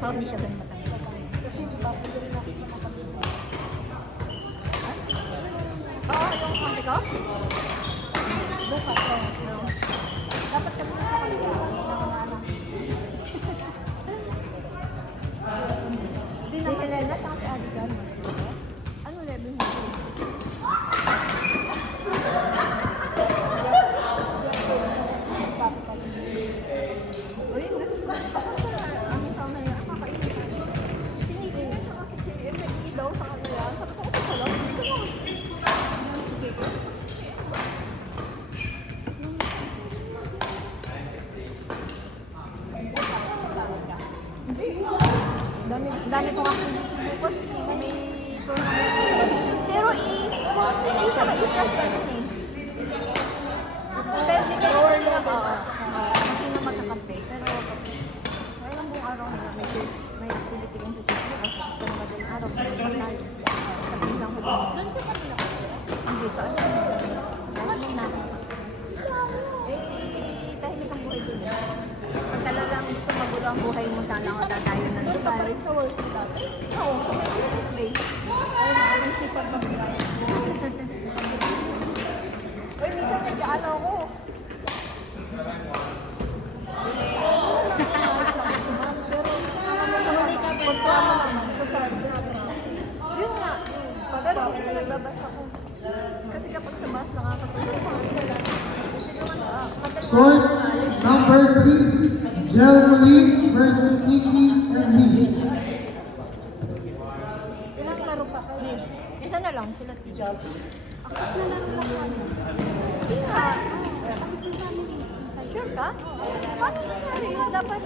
So, hindi siya ganun matagal. Kasi di ba, pwede rin ako sa kapatid. Oo, yung kampi ko? Bukas, dapat kami sa kanila. Hindi na Helena, saka si Adigan. Ano level mo? Uy, ang sama niya, kakainin ka. Sinigay niya siya kasi si MLE daw sa kanila. Sabi ko, okay ka lang. Hindi ko dami ko kasi bukas may tournament. Pero hindi siya mag-interest ka dun eh. Pero hindi ka kung sino magkakampi. Pero ngayon buong araw nila may activity kong sa Tuesday. Kasi gusto mo madaling araw. Sabihin lang ko doon. Doon ka kanila ko? Hindi sa ano. Dahil na. Tahimik ang buhay din eh. Pag talagang gusto magulo ang buhay mo, sana ako tatayo ng Doon ka pa lugar. rin sa work mo dati? Oo, sa may business base. Ay, nakakasipag ka ba? Uy, minsan nag-aalaw ko. Hindi ka kontra mo naman sa subject. Yun nga. Pero minsan nagbabasa ko. Kasi kapag sa bus, nakakatulog ko. Kasi naman, Court number 3, Jelmalie versus Nikki and Liz. Ilang laro pa kayo? isa na lang sila teacher. Ako na lang lang. Sige nga. Tapos yung family. Sure ka? Paano nangyari yun? Dapat,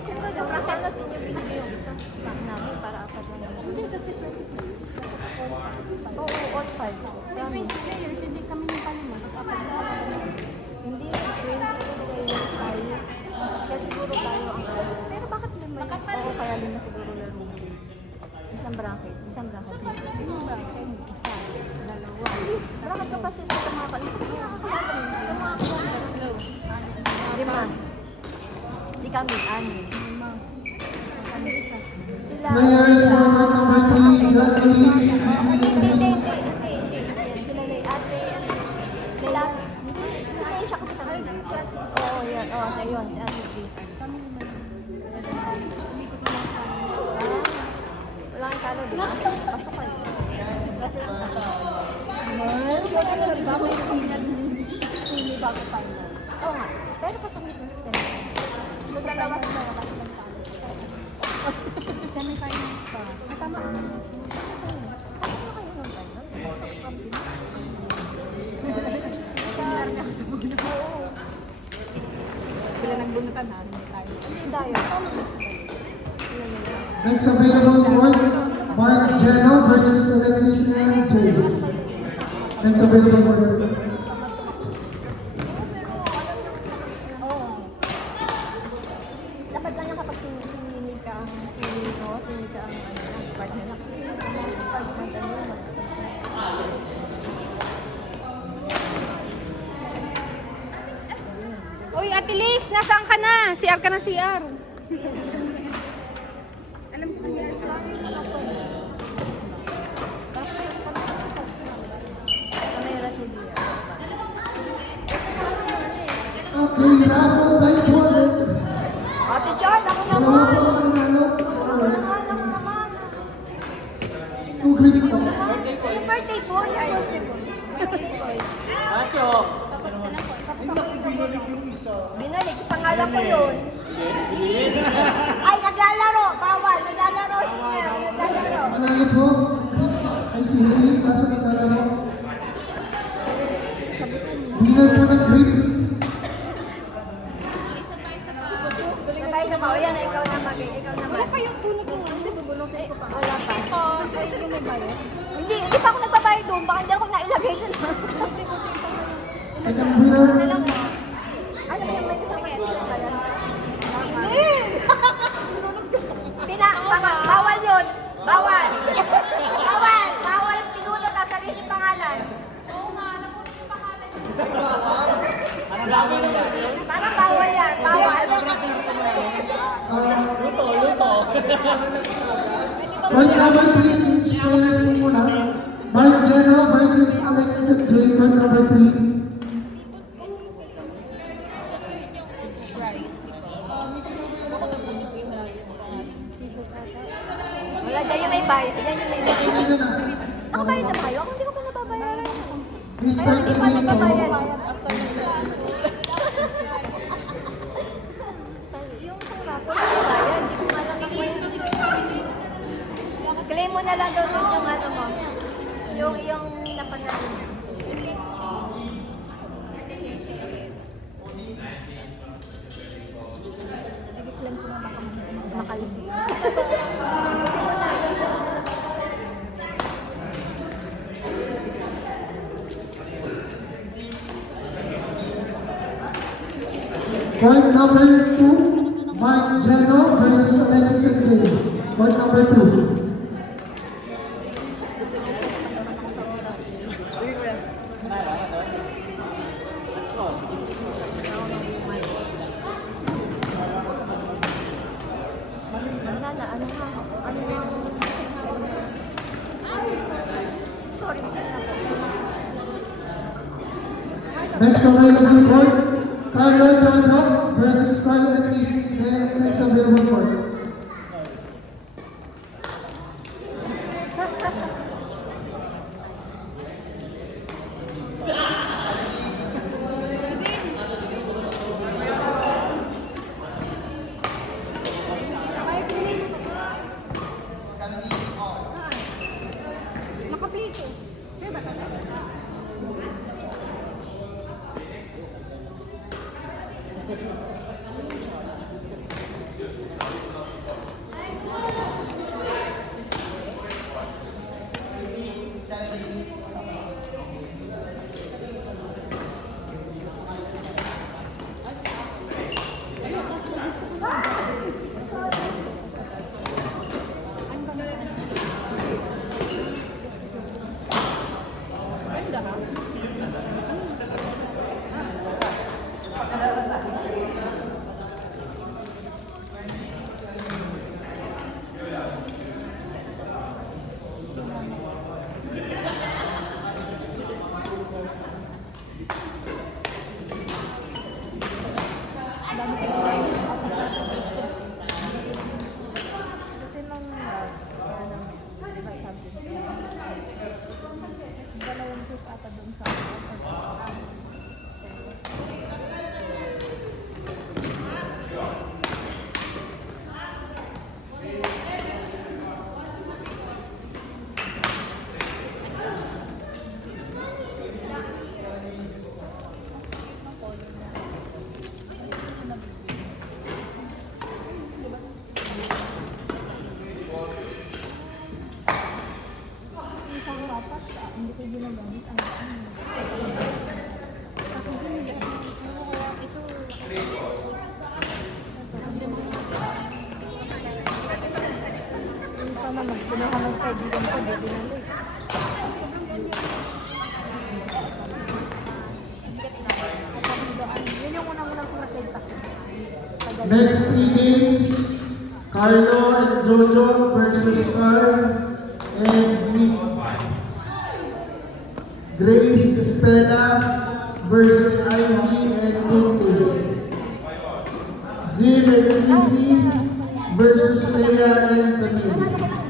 sino daw na sana sinyo binigay yung isang stock namin para apat lang yun. Hindi kasi 20 players. Oo, all five. May 20 players, hindi kami yung kanina. Kapag Hindi, 20 players tayo. Kaya siguro tayo ang pero bakit lima? Bakit pala? Oo, kaya lima siguro laro. Isang bracket. Isang bracket. Yung bracket, isa, dalawa. Bracket capacity sa mga kalimutan. Sa mga tatlo. Lima. Si Camille, anim. Lima. Sila. Players for court number 3, Jelmalie, Nikki and Liz. Sila ni ate, nila, si Keisha kasi kami. Oo, yan. Oo, sa yun. Si ate Jason. Kami naman. Umikot na lang kami. Wala kang talo, di ba? Pasok kayo. Kasi ang talo. Diba may signal ni Sumi bago final? Oo nga. Pero pasok niyo sa semifinal. Sa dalawa sa dalawa kasi nagtalo sa Semi-finals pa. Tama ka na. Pasok na kayo nung final. Sa kampi. Oo. Sila nagbunutan na. Tayo. Hindi tayo. Next available court, Mark Jeno versus Alexis and Jay. Next available court. Oo. Dapat lang yan kapag sininig ka ang sinig mo, sinig ka ang partner na. Pag ano, Uy, Ate Liz, nasaan ka na? CR ka na CR. Alam ko kasi ang sabi ko ako. kamera siya diya. Okay, raffle by court. Ate Chard, ako naman! Ako naman! Two green po. Yung birthday boy, ay birthday boy. Binalik, pangalan ko yun. Ay, naglalaro! Bawal! Naglalaro! Siya! Naglalaro! Manalo po. Ay, si Hilly, nasa kitala mo. Winner po ng green. Sabay na ba? O yan, ikaw naman. Ikaw naman. Wala pa yung bunot ko. Hindi bubulutin ko pa. Wala pa. Ay, yung may bayad. Hindi pa ako nagbabayad doon. Baka hindi ako nailagay doon. Second winner. Ano ba yung may kasama dito ba yan? Bawal yun! Bawal! Bawal! Bawal! Pinulot at sabihin yung pangalan. Parang bawal yan. Bawal. Luto. Point number 3, each player muna. Mark Geno versus Alexis and Jay. Point number 3. Wala, dyan yung may bayad. Dyan yung may bayad. Ano na? Nakabayad na ba kayo? Ako hindi ko pa nababayaran. We Kaya start hindi the pa game nagbabayad. now. Yung sarap, wala bayad. Hindi ko alam kung claim mo na lang daw dun yung ano mo. Yung napanalo. I-claim ko na baka makaisip. Point number 2, Mark Geno versus Alexis and Jay. Point number 2. Nana, ano nga? Ano nga? Sorry. Next available court, Carlo Jojo versus Carl Enrique. Next available court. Nakaplito. Ganda ha? Kasi nung di ba sabi ko, dalawang trip ata dun sa isang dapat, hindi ko ginagamit ang Ako binili ako. Ito. yung sana magpunaw ka ng kaibigan ko, di binali. Yun yung unang-unang kumatenta. Next 3 games, Carlo and Jojo versus Carl and Nick. Grace Estela versus Ivy and Pinty. Zil and Lizzy versus Leia and Camille.